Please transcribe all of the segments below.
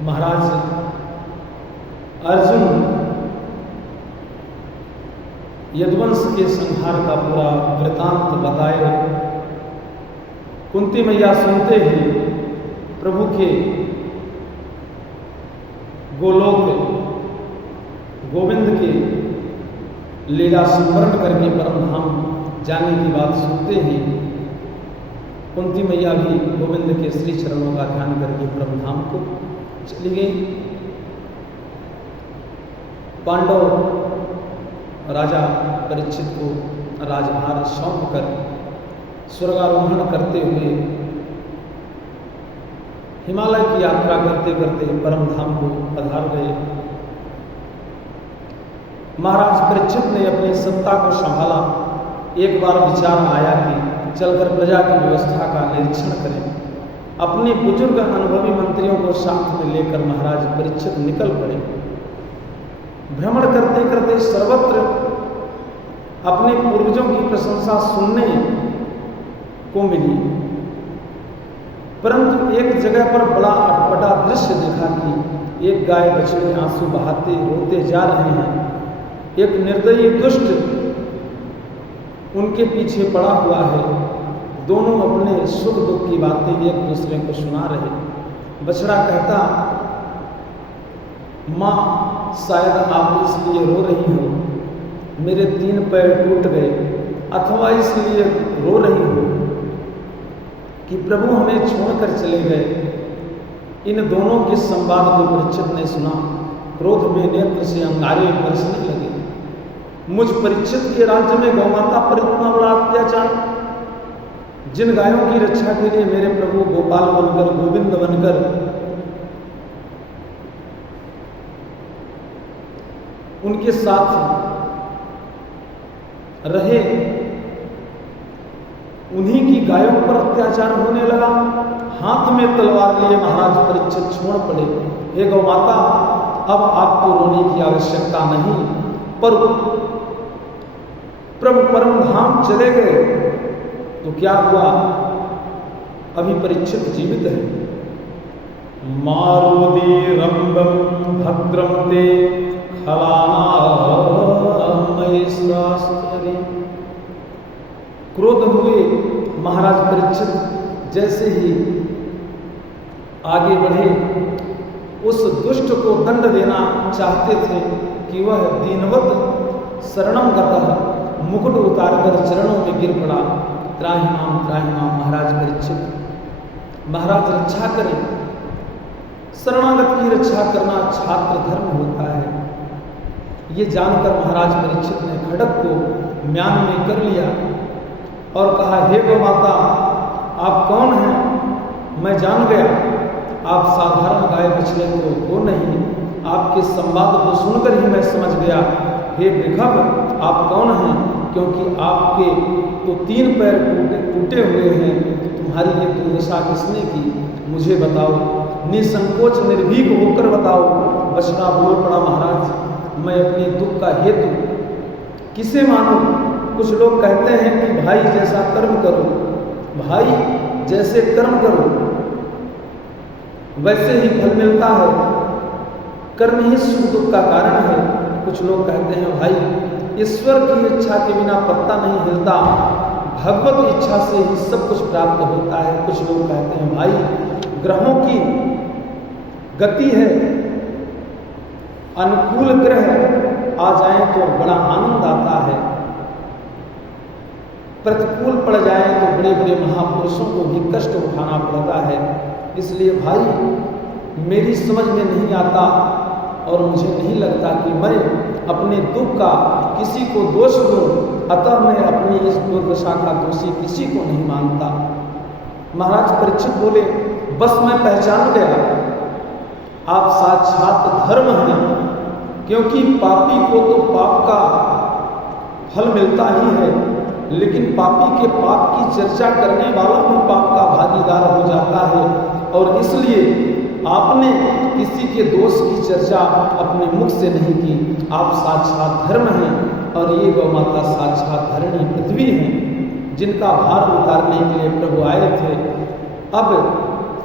महाराज अर्जुन यदुवंश के संहार का पूरा वृतांत बताए। कुंती मैया सुनते ही प्रभु के गोलोक गोविंद के लीला स्मरण करके परम धाम जाने की बात सुनते ही कुंती मैया भी गोविंद के श्री चरणों का ध्यान करके परम धाम को चली गई। पांडव राजा परीक्षित को राजभार सौंप कर स्वर्गारोहण करते हुए हिमालय की यात्रा करते करते परम धाम को पधार गए। महाराज परीक्षित ने अपनी सत्ता को संभाला। एक बार विचार आया कि चलकर प्रजा की व्यवस्था का निरीक्षण करें। अपने बुजुर्ग अनुभवी मंत्रियों को साथ में लेकर महाराज परीक्षित निकल पड़े। भ्रमण करते करते सर्वत्र अपने पूर्वजों की प्रशंसा सुनने को मिली, परंतु एक जगह पर बड़ा अटपटा दृश्य देखा कि एक गाय बछड़े आंसू बहाते रोते जा रहे हैं। एक निर्दयी दुष्ट उनके पीछे पड़ा हुआ है। दोनों अपने सुख दुख की बातें एक दूसरे को सुना रहे। बछड़ा कहता, माँ शायद आप इसलिए रो रही हो, मेरे 3 पैर टूट गए, अथवा इसलिए रो रही हो कि प्रभु हमें छोड़कर चले गए। इन दोनों के संवाद को परीक्षित ने सुना। क्रोध में नेत्र से अंगारे बरसने लगे। मुझ परीक्षित के राज्य में गौमाता पर इतना बड़ा अत्याचार, जिन गायों की रक्षा के लिए मेरे प्रभु गोपाल बनकर गोविंद बनकर उनके साथ रहे, उन्हीं की गायों पर अत्याचार होने लगा। हाथ में तलवार लिए महाराज परीक्षित छोड़ पड़े। हे गौमाता, अब आपको रोने की आवश्यकता नहीं, पर प्रभु परम धाम चले गए तो क्या हुआ? अभी परीक्षित जीवित है। मारुदी रंबम भद्रम ते खलानामयिस्वास्तरी। क्रोध हुए महाराज परीक्षित जैसे ही आगे बढ़े, उस दुष्ट को दंड देना चाहते थे कि वह दीनवत शरणम गतः मुकुट उतारकर चरणों में गिर पड़ा। त्राहिमाम त्राहिमाम महाराज परीक्षित, महाराज रक्षा करें। शरणागत की रक्षा करना छात्र धर्म होता है। ये जानकर महाराज परीक्षित ने खड्ग को म्यान में कर लिया और कहा, हे गौमाता, आप कौन हैं? मैं जान गया आप साधारण गाय बछड़े को हो नहीं। आपके संवाद को सुनकर ही मैं समझ गया। हे वृषभ, आप कौन हैं? क्योंकि आपके तो 3 पैर टूटे हुए हैं। तुम्हारी ये दुर्दशा किसने की? मुझे बताओ, निसंकोच निर्भीक होकर बताओ। बछड़ा बोल पड़ा, महाराज मैं अपने दुख का हेतु किसे मानूं? कुछ लोग कहते हैं कि भाई जैसा कर्म करो, भाई जैसे कर्म करो वैसे ही फल मिलता है। कर्म ही सुख दुख का कारण है। कुछ लोग कहते हैं भाई ईश्वर की इच्छा के बिना पत्ता नहीं हिलता, भगवत इच्छा से ही सब कुछ प्राप्त होता है। कुछ लोग कहते हैं भाई ग्रहों की गति है, अनुकूल ग्रह आ जाए तो बड़ा आनंद आता है, प्रतिकूल पड़ जाए तो बड़े बड़े महापुरुषों को भी कष्ट उठाना पड़ता है। इसलिए भाई मेरी समझ में नहीं आता और मुझे नहीं लगता कि मैं अपने दुख का किसी को दोष दूं, अतः मैं अपनी इस दुर्दशा का दोषी किसी को नहीं मानता। महाराज परीक्षित बोले, बस मैं पहचान गया, आप साक्षात धर्म हैं। क्योंकि पापी को तो पाप का फल मिलता ही है, लेकिन पापी के पाप की चर्चा करने वाला भी पाप का भागीदार हो जाता है। और इसलिए आपने किसी के दोष की चर्चा अपने मुख से नहीं की। आप साक्षात धर्म हैं और ये गौमाता साक्षात धरणी पृथ्वी हैं, जिनका भार उतारने के लिए प्रभु आए थे। अब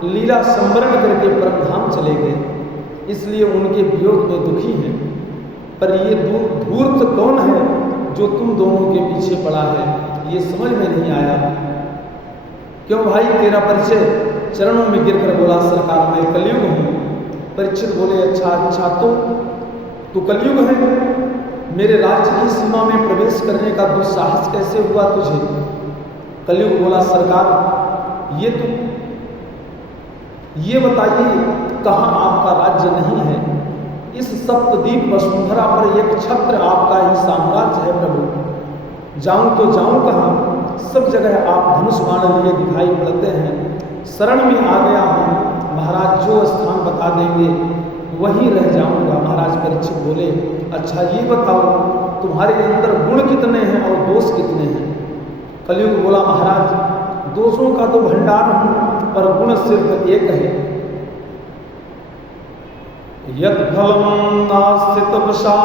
लीला संवरण करके परमधाम चले गए। इसलिए उनके वियोग में दुखी हैं। पर ये धूर्त कौन है जो तुम दोनों के पीछे पड़ा है, ये समझ में नहीं आया। क्यों भाई, तेरा परिचय? चरणों में गिरकर बोला, सरकार मैं कलयुग हूँ। परीक्षित बोले, अच्छा तो कलयुग है? मेरे राज्य की सीमा में प्रवेश करने का दुस्साहस कैसे हुआ तुझे? कलयुग बोला, सरकार ये बताइए कहाँ आपका राज्य नहीं है? इस सप्तद्वीप वसुंधरा पर एक छत्र आपका ही साम्राज्य है प्रभु। जाऊं तो जाऊं कहाँ? सब जगह आप धनुष बाण लिए दिखाई पड़ते हैं। शरण में आ गया हूँ महाराज, जो स्थान बता देंगे वहीं रह जाऊंगा। महाराज परीक्षित बोले, अच्छा ये बताओ तुम्हारे अंदर गुण कितने हैं और दोष कितने हैं? कलयुग बोला, महाराज दोषों का तो भंडार हूं, पर गुण सिर्फ एक है। यद फलम नास्ति तपसा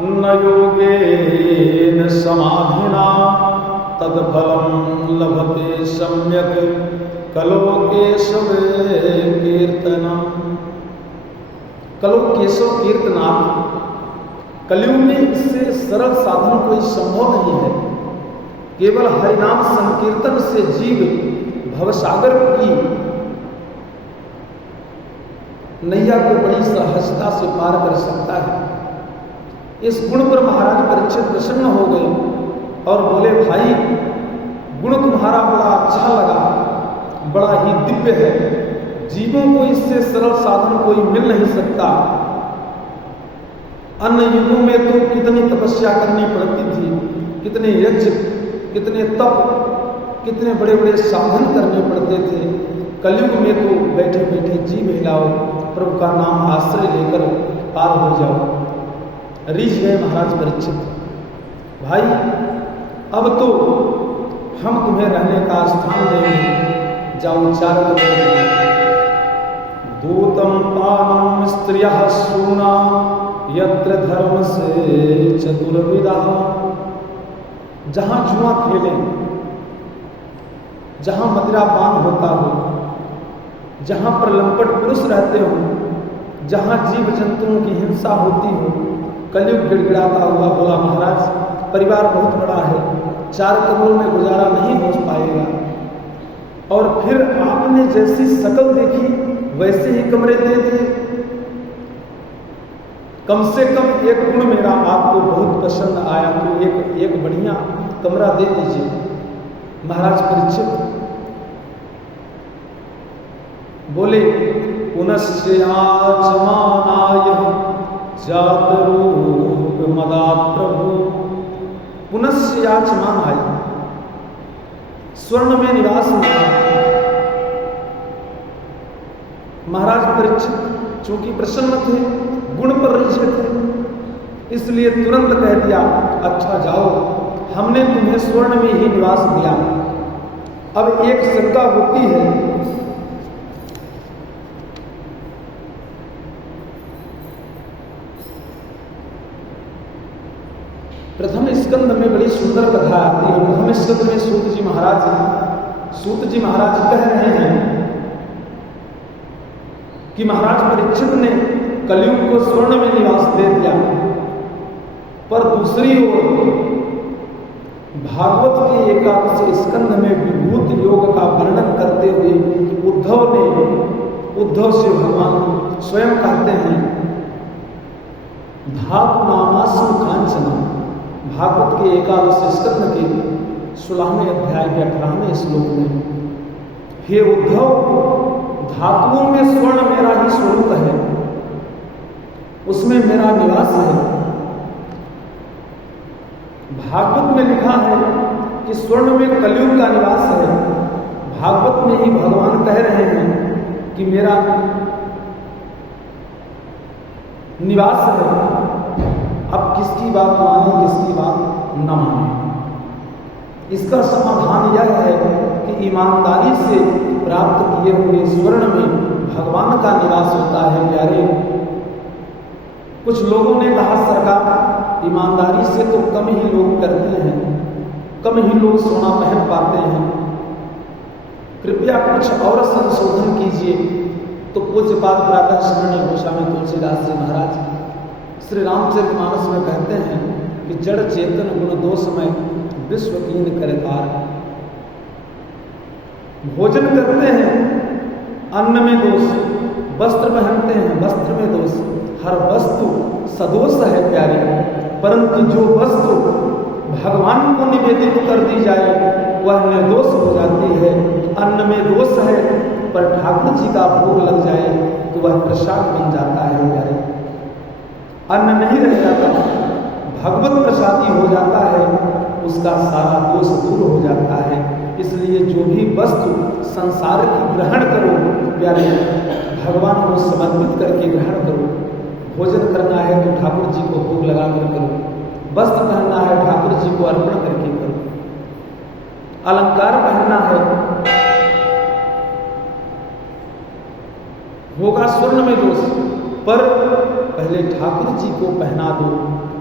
न योगेन समाधिना तद फलम लभते सम्यक कलो केशव कीर्तनम। कलो केशव कीर्तनार्थ, कलयुग में इससे सरल साधन कोई संभव नहीं है। केवल हरिनाम संकीर्तन से जीव भवसागर की नैया को बड़ी सहजता से पार कर सकता है। इस गुण पर महाराज परीक्षित प्रसन्न हो गए और बोले, भाई गुण तुम्हारा बड़ा अच्छा लगा, बड़ा ही दिव्य है। जीवों को इससे सरल साधन कोई मिल नहीं सकता। अन्य युगों में तो कितनी तपस्या करनी पड़ती थी, कितने यज्ञ, कितने तप, कितने बड़े बड़े साधन करने पड़ते थे। कलयुग में तो बैठे बैठे जीव हिलाओ, प्रभु का नाम आश्रय लेकर पार हो जाओ। रीझ गए महाराज परीक्षित, भाई अब तो हम तुम्हें रहने का स्थान देंगे, जाओ चारक दूतम पानम स्त्रियः सूना यत्र धर्म से चतुर्विधा। जहां जुआ खेलें, जहां मदिरा पान होता हो, जहां पर लंपट पुरुष रहते हो, जहां जीव जंतुओं की हिंसा होती हो। कलयुग गिड़गिड़ाता हुआ बोला, महाराज परिवार बहुत बड़ा है, 4 कमरों में गुजारा नहीं हो पाएगा। और फिर आपने जैसी शकल देखी वैसे ही कमरे दे दिए। कम से कम एक गुण मेरा आपको बहुत पसंद आया, तो एक बढ़िया कमरा दे दीजिए। महाराज परीक्षित बोले, पुनश्च आचमानाय जातरूप मदात् प्रभु। पुनश्च आचमानाय, स्वर्ण में निवास मिला। महाराज परीक्षित चूंकि प्रसन्न थे, गुण पर रीझे थे, इसलिए तुरंत कह दिया, अच्छा जाओ, हमने तुम्हें स्वर्ण में ही निवास दिया। अब एक शंका होती है, प्रथम स्कंद में बड़ी सुंदर कथा आती है। प्रथम स्कंद में सूत जी महाराज कह रहे हैं कि महाराज परीक्षित ने कलयुग को स्वर्ण में निवास दे दिया, पर दूसरी ओर भागवत के 11वें स्कंद में विभूत योग का वर्णन करते हुए उद्धव से भगवान स्वयं कहते हैं, धातु नामास्म कांचन। भागवत के 11वें स्कंद के 16वें अध्याय के 18वें श्लोक में, हे उद्धव, धातुओं में स्वर्ण मेरा ही स्वरूप है, उसमें मेरा निवास है। भागवत में लिखा है कि स्वर्ण में कलयुग का निवास है। भागवत में ही भगवान कह रहे हैं कि मेरा निवास है। अब किसकी बात माने, किसकी बात न माने? इसका समाधान यह है कि ईमानदारी से प्राप्त किए हुए स्वर्ण में भगवान का निवास होता है। प्यारे, कुछ लोगों ने कहा, सरकार ईमानदारी से तो कम ही लोग करते हैं, कम ही लोग सोना पहन पाते हैं, कृपया कुछ और संशोधन कीजिए। तो पूज्यपाद प्रातः शरणी गोस्वामी तुलसीदास जी महाराज श्री रामचरितमानस में कहते हैं कि जड़ चेतन गुण दोषमय विश्व कीन करकार। भोजन करते हैं अन्न में दोष, वस्त्र पहनते हैं वस्त्र में दोष, हर वस्तु सदोष है प्यारी, परंतु जो वस्तु भगवान को निवेदित कर दी जाए वह निर्दोष हो जाती है। अन्न में दोष है पर ठाकुर जी का भोग लग जाए तो वह प्रसाद बन जाता है प्यारे। अन्न नहीं रह जाता, भगवत प्रसादी हो जाता है, उसका सारा दोष दूर हो जाता है। इसलिए जो भी वस्तु संसार की ग्रहण करो प्यारे, भगवान को समर्पित करके ग्रहण करो। भोजन करना है तो ठाकुर जी को भोग लगा कर करो, वस्त्र पहनना है ठाकुर जी को अर्पण करके करो, अलंकार पहनना है होगा स्वर्ण में दोष, पर पहले ठाकुर जी को पहना दो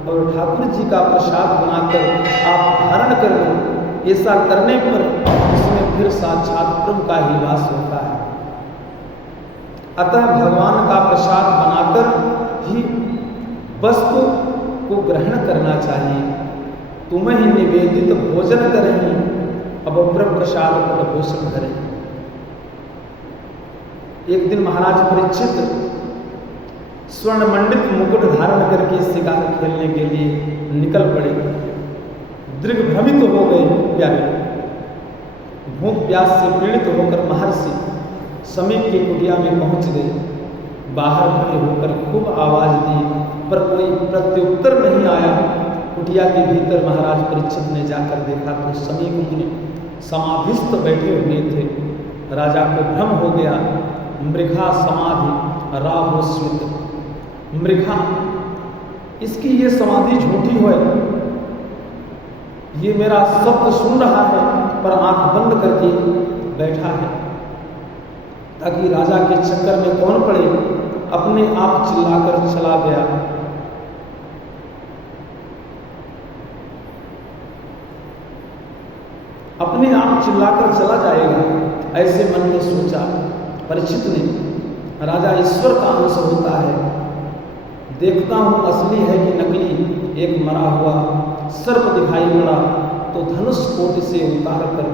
और ठाकुर जी का प्रसाद बनाकर आप धारण कर लो। ऐसा करने पर उसमें फिर साक्षात प्रभु का ही वास होता है। अतः भगवान का प्रसाद बनाकर ही वस्तु को ग्रहण करना चाहिए। तुम्हें ही निवेदित भोजन करें, अब ब्रह्म प्रसाद पर भूषण करें। एक दिन महाराज परीक्षित स्वर्ण मंडित मुकुट धारण करके शिकार खेलने के लिए निकल पड़े। दृग्भ्रमित हो गए प्यारे, भूख प्यास से पीड़ित होकर महर्षि समीप के कुटिया में पहुंच गए। बाहर खड़े होकर खूब आवाज दी पर कोई प्रत्युत्तर नहीं आया। कुटिया के भीतर महाराज परीक्षित ने जाकर देखा तो समीप मुनि समाधिस्थ बैठे हुए थे। राजा को भ्रम हो गया। मृगा समाधि राहोस्वित, मृगा इसकी ये समाधि झूठी है, ये मेरा शब्द सुन रहा है पर आंख बंद करके बैठा है, ताकि राजा के चक्कर में कौन पड़े। अपने आप चिल्लाकर चला गया। अपने आप चिल्लाकर चला जाएगा, ऐसे मन में सोचा परीक्षित ने। राजा ईश्वर का अंश होता है, देखता हूं असली है कि नकली। एक मरा हुआ सर्प दिखाई पड़ा तो धनुष कोट से उतार कर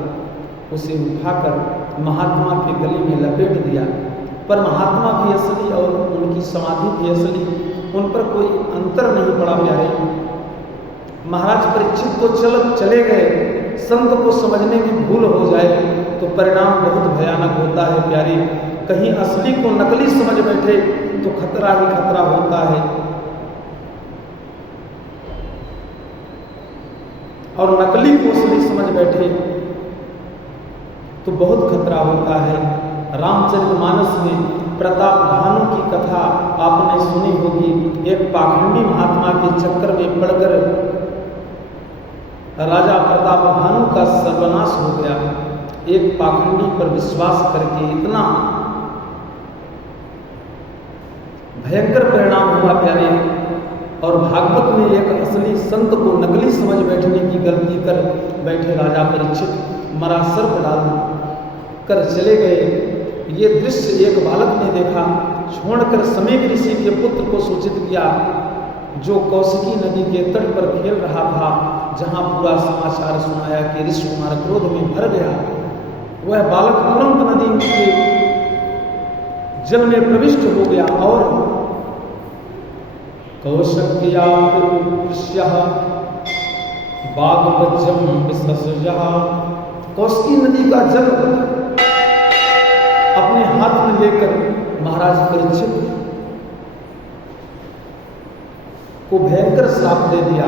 उसे उठाकर महात्मा के गले में लपेट दिया। पर महात्मा भी असली और उनकी समाधि भी असली, उन पर कोई अंतर नहीं पड़ा प्यारे। महाराज परीक्षित तो चले गए। संत को समझने में भूल हो जाए तो परिणाम बहुत भयानक होता है प्यारे। कहीं असली को नकली समझ बैठे तो खतरा ही खतरा होता है, और नकली को असली समझ बैठे तो बहुत खतरा होता है। रामचरितमानस में प्रताप भानु की कथा आपने सुनी होगी। एक पाखंडी महात्मा के चक्कर में पड़कर राजा प्रताप भानु का सर्वनाश हो गया। एक पाखंडी पर विश्वास करके इतना भयंकर परिणाम हुआ प्यारे। और भागवत में एक असली संत को नकली समझ बैठने की गलती कर बैठे राजा परीक्षित मरा सर्प डाल कर चले गए। ये दृश्य एक बालक ने देखा, छोड़कर समीप ऋषि के पुत्र को सूचित किया, जो कौशिकी नदी के तट पर खेल रहा था, जहां पूरा समाचार सुनाया कि ऋषि कुमार क्रोध में भर गया। वह बालक तुरंत नदी के जल में प्रविष्ट हो गया और कौशिकी नदी का जल अपने हाथ में लेकर महाराज परीक्षित को भयंकर श्राप दे दिया।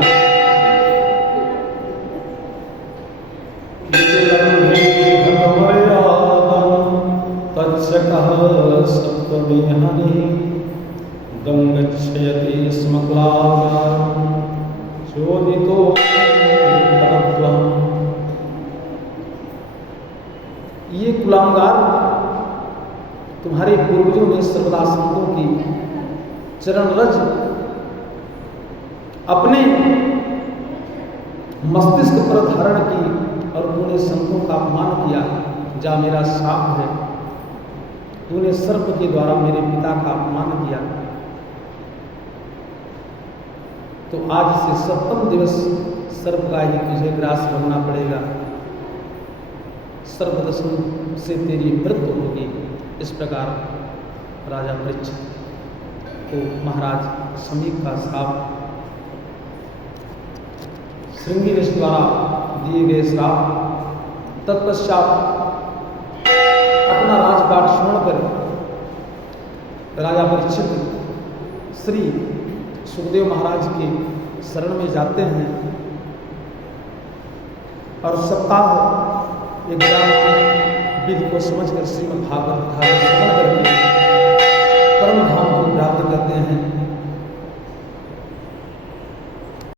गंगच्छयति स्म क्लागारं चोदितो भरद्वम्। ये कुलांगार तुम्हारे पूर्वजों ने सर्वदा संतों की चरण रज अपने मस्तिष्क पर धारण की और उन्होंने संतों का अपमान किया। जा मेरा शाप है, तूने सर्प के द्वारा मेरे पिता का अपमान किया, तो आज से 7वें दिवस सर्प का ही तुझे ग्रास बनना पड़ेगा, सर्पदंशन से तेरी मृत्यु होगी। इस प्रकार राजा परीक्षित को महाराज समीप का श्राप, श्रृंगी ऋषि द्वारा दिए गए श्राप, तत्पश्चात अपना राजपाट छोड़ कर राजा परीक्षित श्री सुखदेव महाराज के शरण में जाते हैं और सप्ताह एक विधि को समझकर श्रीमद् भागवत कथा श्रवण करके परम धाम को प्राप्त करते हैं।